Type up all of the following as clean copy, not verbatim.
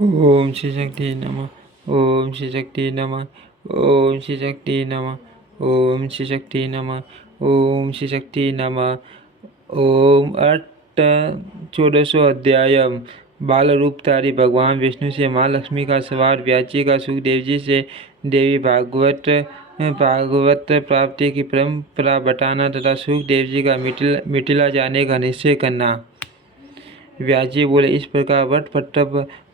ओम श्री शक्ति नमः। ओम श्री शक्ति नमः। ओम श्री शक्ति नमः। ओम श्री शक्ति नमः। ओम श्री शक्ति नमः। ओम अट्ठ 1400 अध्याय। बाल रूपधारी भगवान विष्णु से माँ लक्ष्मी का सवाल, व्याची का सुखदेव जी से देवी भागवत प्राप्ति की परंपरा बताना तथा सुखदेव जी का मिथिला जाने का निश्चय करना। व्याजी बोले, इस प्रकार वट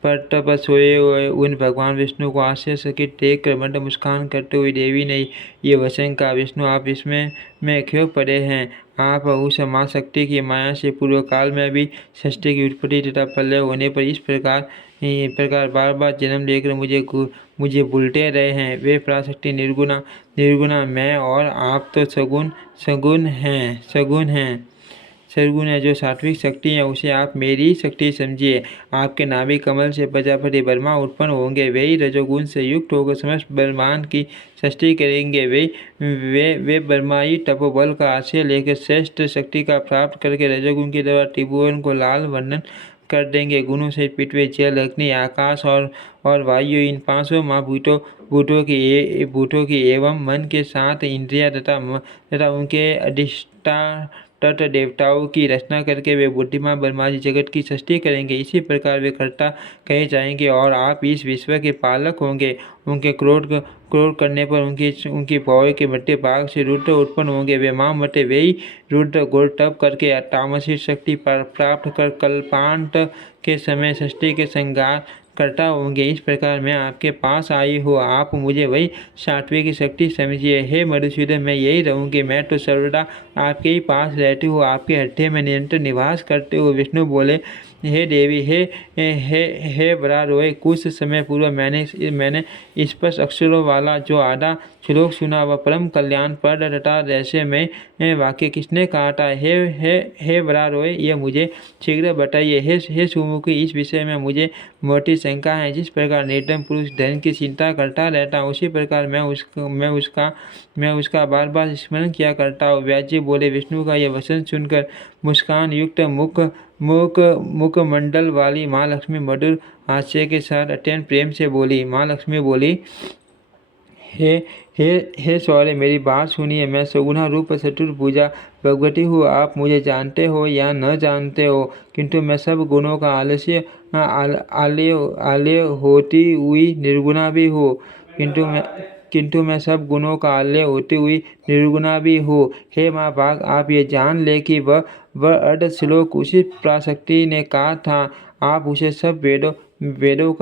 पट्ट पर सोए हुए उन भगवान विष्णु को आश्चर्यचकित देख कर मंद मुस्कान करते हुए देवी ने ये वचन कहा, विष्णु आप इसमें क्यों पड़े हैं? आप उस माँ शक्ति की माया से पूर्व काल में भी सृष्टि की उत्पत्ति तथा प्रलय होने पर इस प्रकार बार बार जन्म लेकर मुझे भूलते रहे हैं। वे पराशक्ति निर्गुणा मैं और आप तो सगुण हैं। सरगुण है। जो सात्विक शक्ति है उसे आप मेरी शक्ति समझिए। आपके नाभि कमल से प्रजापति ब्रह्मा उत्पन्न होंगे। वे ही रजोगुण से युक्त होकर समस्त ब्रह्मांड की सृष्टि करेंगे। वे ब्रह्माई तपोबल का आश्रय लेकर श्रेष्ठ शक्ति का प्राप्त करके रजोगुण के द्वारा त्रिभुवन को लाल वर्णन कर देंगे। गुणों से पृथ्वी, जल, अग्नि, आकाश और वायु इन पांचों भूतों की एवं मन के साथ इंद्रिया तथा उनके तट देवताओं की रचना करके वे बुद्धिमान ब्रह्मा जी जगत की सृष्टि करेंगे। इसी प्रकार वे कर्ता कहे जाएंगे और आप इस विश्व के पालक होंगे। उनके क्रोध करने पर उनकी भौएं के मध्य भाग से रुद्र उत्पन्न होंगे। वे मां मटे वे ही रुद्र घोर तप करके तामसिक शक्ति प्राप्त कर कल्पांत के समय सृष्टि के संहार करता होंगे। इस प्रकार मैं आपके पास आई हूँ, आप मुझे वही सात्विक शक्ति समझिए। हे मधुसूदन, मैं यही रहूँगी। मैं तो सर्वदा आपके ही पास रहती हूँ, आपके हृदय में निरंतर निवास करते हुए। विष्णु बोले, हे देवी, हे वरारोहे, कुछ समय पूर्व मैंने स्पष्ट अक्षरों वाला जो आधा श्लोक सुना वह परम कल्याण पर तथा रहस्य में वाक्य किसने कहा था? हे वरारोहे, यह मुझे शीघ्र बताइए। हे सुमुखी, इस विषय में मुझे मोटी शंका है। जिस प्रकार निर्धन पुरुष धन की चिंता करता रहता है, उसी प्रकार मैं उसका बार बार स्मरण किया करता हूँ। व्यास जी बोले, विष्णु का यह वचन सुनकर मुस्कान युक्त मुखमंडल वाली माँ लक्ष्मी मधुर हास्य के साथ अत्यंत प्रेम से बोली। माँ लक्ष्मी बोली, हे सौर्य, मेरी बात सुनिए। मैं सगुणा रूप चतुर्भुजा भगवती हूँ। आप मुझे जानते हो या न जानते हो, किंतु मैं सब गुणों का आलय होती हुई निर्गुणा भी हूँ। किंतु मैं सब गुणों का आलय होती हुई निर्गुणा भी हूँ। हे माँ भाग, आप ये जान ले कि वह अर्ध श्लोक उसी पराशक्ति ने कहा था। आप उसे सब वेदों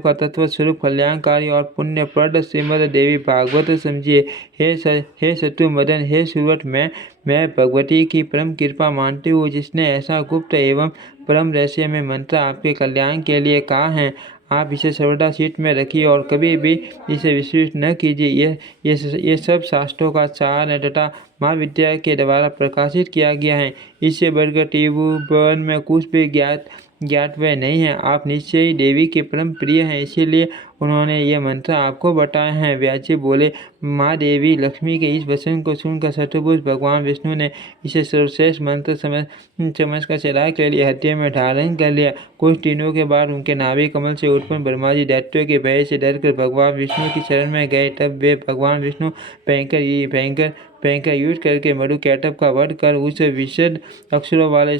का तत्व स्वरूप कल्याणकारी और पुण्यप्रद श्रीमद् देवी भागवत समझिए। हे शत्रुमदन, हे सुव्रत, मैं भगवती की परम कृपा मानती हूँ, जिसने ऐसा गुप्त एवं परम रहस्य में मंत्र आपके कल्याण के लिए कहा है। आप इसे सर्वदा चित्त में रखिए और कभी भी इसे विस्मृत न कीजिए। ये सब शास्त्रों का सार है तथा महाविद्या के द्वारा प्रकाशित किया गया है। इससे बढ़कर त्रिभुवन में कुछ भी ज्ञातव्य नहीं है। आप निश्चय ही देवी के परम प्रिय हैं, इसीलिए उन्होंने ये मंत्र आपको बताए हैं। व्यास जी बोले, माँ देवी लक्ष्मी के इस वचन को सुनकर चतुर्भुज भगवान विष्णु ने इसे सर्वश्रेष्ठ मंत्र समझकर चला के लिए हृदय में धारण कर लिया। कुछ दिनों के बाद उनके नाभि कमल से उत्पन्न ब्रह्मा जी दैत्यों के भय से डरकर भगवान विष्णु की शरण में गए। तब वे भगवान विष्णु भयंकर युद्ध करके मधु कैटभ का वध कर उस विशद अक्षरों वाले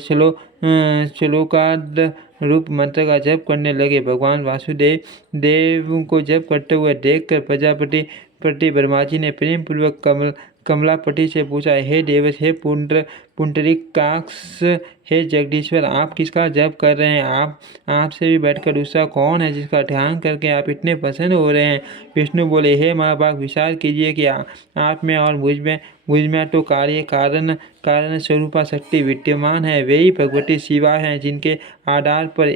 श्लोकार्ध रूप मंत्र का जप करने लगे। भगवान वासुदेव देव को जप करते हुए देखकर प्रति ब्रह्मा जी ने प्रेम पूर्वक कमलापति से पूछा, हे देवस, हे पुंडरीकाक्ष, हे जगदीश्वर, आप किसका जप कर रहे हैं? आपसे भी बैठकर दूसरा कौन है जिसका ध्यान करके आप इतने प्रसन्न हो रहे हैं? विष्णु बोले, हे महाभाग, विचार कीजिए कि आप में और मुझ में तो कारण स्वरूपा शक्ति विद्यमान है। वे ही भगवती शिवा हैं, जिनके आधार पर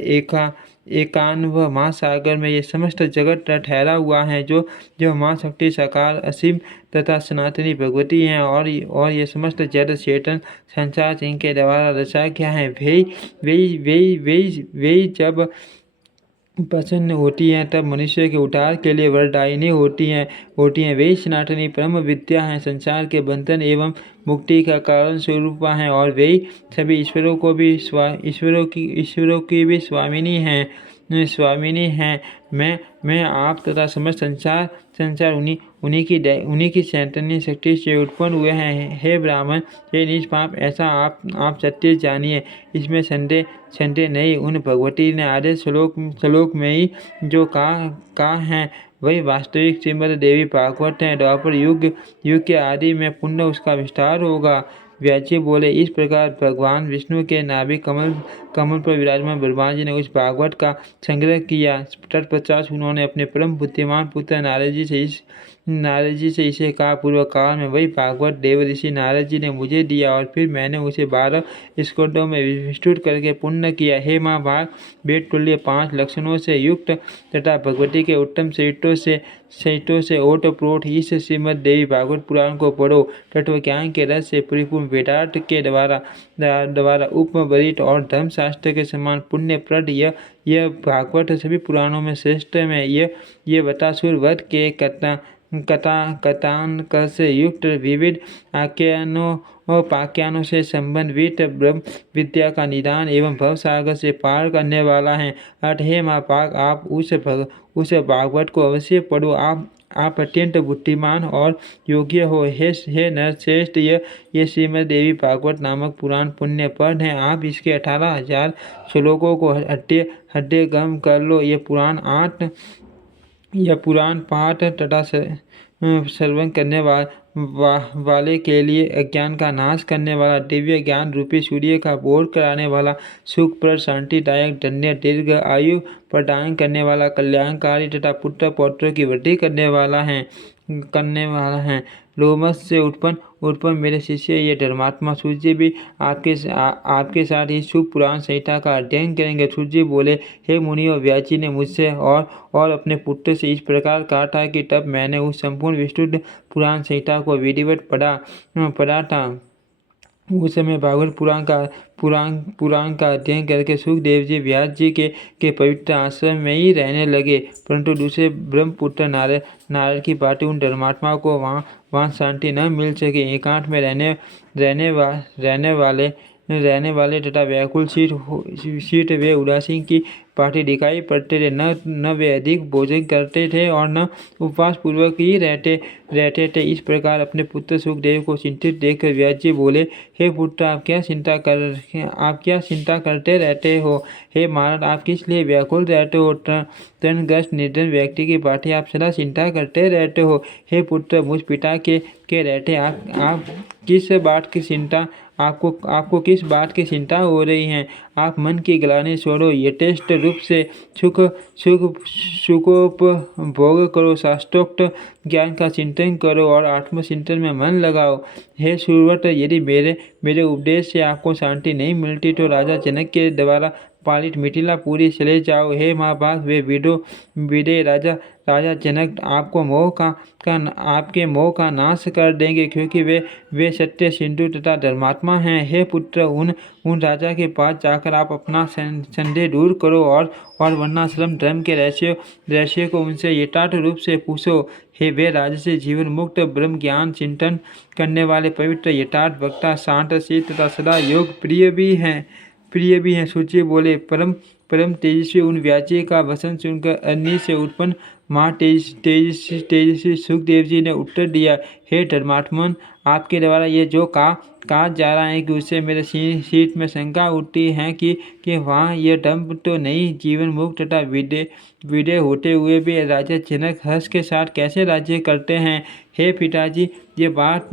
एकान्व महासागर में ये समस्त जगत ठहरा हुआ है। जो माँ शक्ति साकार, असीम तथा सनातनी भगवती हैं और ये समस्त जड़ चेतन संसार जिनके द्वारा रचा गया है। वे जब प्रसन्न होती हैं तब मनुष्य के उद्धार के लिए वरदायिनी होती हैं। वे सनातनी परम विद्या हैं, संसार के बंधन एवं मुक्ति का कारण स्वरूप हैं और वे सभी ईश्वरों की भी स्वामिनी हैं। स्वामिनी हैं। मैं आप तथा समस्त संसार उन्हीं की चैतन्य शक्ति से उत्पन्न हुए हैं। हे ब्राह्मण, हे निष्पाप, ऐसा आप सत्य जानिए, इसमें संदेह नहीं। उन भगवती ने आधे श्लोक में ही जो कहा है वही वास्तविक श्रीमद् देवी भागवत है। द्वापर युग के आदि में पुण्य उसका विस्तार होगा। व्यास जी बोले, इस प्रकार भगवान विष्णु के नाभि कमल पर विराजमान ब्रह्मा जी ने उस भागवत का संग्रह किया। तत्पश्चात उन्होंने अपने परम बुद्धिमान पुत्र नारद जी से इसे कहा, पूर्व काल में वही भागवत देव ऋषि नारद जी ने मुझे दिया और फिर मैंने उसे 12 स्कंदों में विस्तृत करके पूर्ण किया। हे महाभाग, वेद तुल्य 5 लक्षणों से युक्त तथा भगवती के उत्तम चरित्रों से ओतप्रोत इस श्रीमद् देवी भागवत पुराण को पढ़ो। तत्व ज्ञान के रस से परिपूर्ण वेदांत के द्वारा उपबरित और धर्मशास्त्र के समान पुण्यप्रद यह भागवत सभी पुराणों में श्रेष्ठ में ये बतासुर वध के कथानक से युक्त विविध आख्यानों से संबंधित ब्रह्म विद्या का निदान एवं भवसागर से पार करने वाला है। अतः हे महाभाग, आप उस भागवत को अवश्य पढ़ो। आप अत्यंत बुद्धिमान और योग्य हो। हे नरश्रेष्ठ, ये श्रीमद् देवी भागवत नामक पुराण पुण्यप्रद है। आप इसके 18,000 श्लोकों को हृदय गम कर लो। यह पुराण पाठ तथा श्रवण करने वाले के लिए अज्ञान का नाश करने वाला, दिव्य ज्ञान रूपी सूर्य का बोध कराने वाला, सुखप्रद, शांतिदायक, धन्य, दीर्घ आयु प्रदान करने वाला, कल्याणकारी तथा पुत्र पौत्र की वृद्धि करने वाला है। लोमस से उत्पन्न मेरे शिष्य ये धर्मात्मा सूर्य भी आपके साथ ही शुभ पुराण संहिता का अध्ययन करेंगे। सूर्य बोले, हे मुनियों, व्यास जी ने मुझसे और अपने पुत्र से इस प्रकार कहा था कि तब मैंने उस संपूर्ण विस्तृत पुराण संहिता को विधिवत पढ़ा था। उस समय भागवत पुराण का अध्ययन करके सुखदेव जी व्यास जी के पवित्र आश्रम में ही रहने लगे। परंतु दूसरे ब्रह्मपुत्र नारद की भांति उन धर्मात्मा को वहाँ शांति न मिल सके। एकांत में रहने वाले तथा व्याकुल शीत वे उदासीन की पार्टी दिखाई पड़ते थे। न वे अधिक भोजन करते थे और न उपवास पूर्वक ही रहते थे। इस प्रकार अपने पुत्र सुखदेव को चिंतित देखकर व्यास जी बोले, हे पुत्र, आप क्या चिंता करते रहते हो? हे महाराज, आप किस लिए व्याकुल रहते हो? तृणग्रस्त निर्धन व्यक्ति की भांति आप सदा चिंता करते रहते हो। हे पुत्र, मुझ पिता के रहते आप किस बात की चिंता आपको किस बात की चिंता हो रही है? आप मन की ग्लानि छोड़ो, यथेष्ट रूप से सुखोपभोग करो, शास्त्रोक्त ज्ञान का चिंतन करो और आत्मचिंतन में मन लगाओ। हे सूरव्रत, यदि मेरे उपदेश से आपको शांति नहीं मिलती तो राजा जनक के द्वारा पालित मिथिलापुरी चले जाओ। हे महाभाग, वे विदे राजा जनक आपके मोह का नाश कर देंगे, क्योंकि वे सत्य सिंधु तथा धर्मात्मा हैं। हे पुत्र, उन राजा के पास जाकर आप अपना संदेह दूर करो और वर्णाश्रम धर्म के रहस्य को उनसे यथार्थ रूप से पूछो। हे वे राजसी जीवन मुक्त ब्रह्म ज्ञान चिंतन करने वाले पवित्र यथार्थ वक्ता, शांत शीत तथा सदा योग प्रिय भी हैं। सूर्य बोले, परम तेजस्वी उन व्यास जी का वचन सुनकर अग्नि से उत्पन्न तेजस्वी सुखदेव जी ने उत्तर दिया, हे धर्मात्मन, आपके द्वारा ये जो कहा जा रहा है कि उससे मेरे शीत में शंका उठती है कि वहाँ यह दम्भ तो नहीं। जीवन मुक्त तथा विदे होते हुए भी राजा जनक हर्ष के साथ कैसे राज्य करते हैं? हे पिताजी, ये बात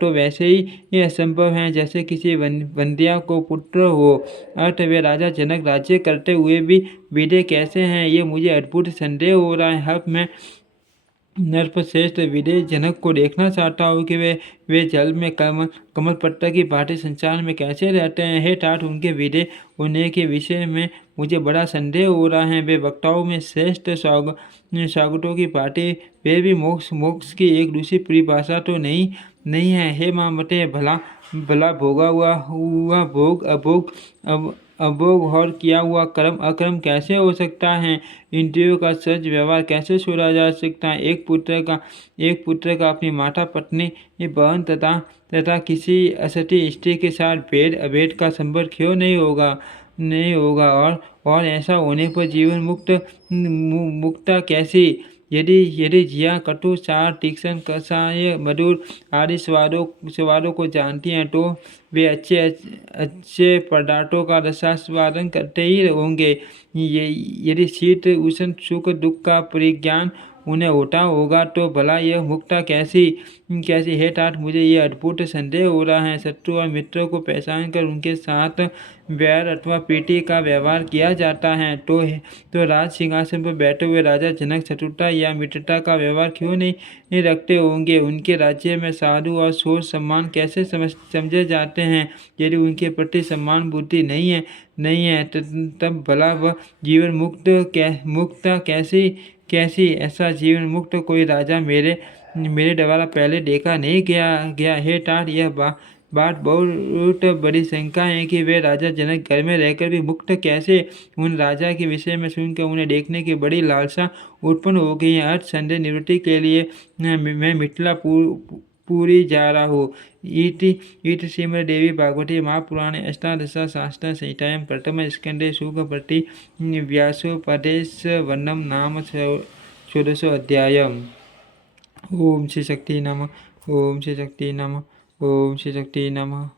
तो वैसे ही असंभव है जैसे किसी वंध्या को पुत्र हो। अर्थ वे राजा जनक राज्य करते हुए भी विदे कैसे हैं, ये मुझे अद्भुत संदेह हो रहा है। अब मैं नरपश्रेष्ठ विदे जनक को देखना चाहता हूँ कि वे जल में कमल पत्ता की भांति संसार में कैसे रहते हैं। हे तात, उनके विदे होने के विषय में मुझे बड़ा संदेह हो रहा है। वे वक्ताओं में श्रेष्ठ स्वागतों की भांति वे भी मोक्ष की एक दूसरी परिभाषा तो नहीं है। हे मामते, भला भोगा हुआ भोग अभोग और किया हुआ कर्म अकर्म कैसे हो सकता है? इंद्रियों का सज व्यवहार कैसे छोड़ा जा सकता है? एक पुत्र का अपनी माता, पत्नी, बहन तथा किसी असती स्त्री के साथ भेद अभेद का संपर्क क्यों नहीं होगा? नहीं होगा। और ऐसा होने पर जीवन मुक्ता कैसी? यदि यदि जिया कटु चार तीक्ष्ण कषाय मधुर आदि स्वादों को जानती हैं तो वे अच्छे अच्छे पदार्थों का रसास्वादन करते ही होंगे। ये यदि शीत उष्ण सुख दुख का परिज्ञान उन्हें होता होगा तो भला यह मुक्ता कैसी कैसी है तात? मुझे ये अद्भुत संदेह हो रहा है। शत्रु और मित्रों को पहचान कर उनके साथ वैर अथवा प्रीति का व्यवहार किया जाता है तो राज सिंहासन पर बैठे हुए राजा जनक शत्रुता या मित्रता का व्यवहार क्यों नहीं रखते होंगे? उनके राज्य में साधु और शोर सम्मान कैसे समझे जाते हैं? यदि उनके प्रति सम्मान बुद्धि नहीं है तब भला वह जीवन मुक्ता कैसी? ऐसा जीवन मुक्त कोई राजा मेरे द्वारा पहले देखा नहीं गया है तात। यह बात बहुत बड़ी शंका है कि वे राजा जनक घर में रहकर भी मुक्त कैसे? उन राजा के विषय में सुनकर उन्हें देखने की बड़ी लालसा उत्पन्न हो गई है। अर्थ संदेह निवृत्ति के लिए मैं मिथिला पूरी जा रहा हूँ। इति श्रीमद् देवी भागवते महापुराणे अष्टादश शास्त्र संहितायां प्रथम स्कंदे शुकप्रति व्यासोपदेश वर्णम नाम 14 अध्यायम्। ओम श्री शक्ति नमः। ओम श्री शक्ति नमः। ओम श्री शक्ति नमः।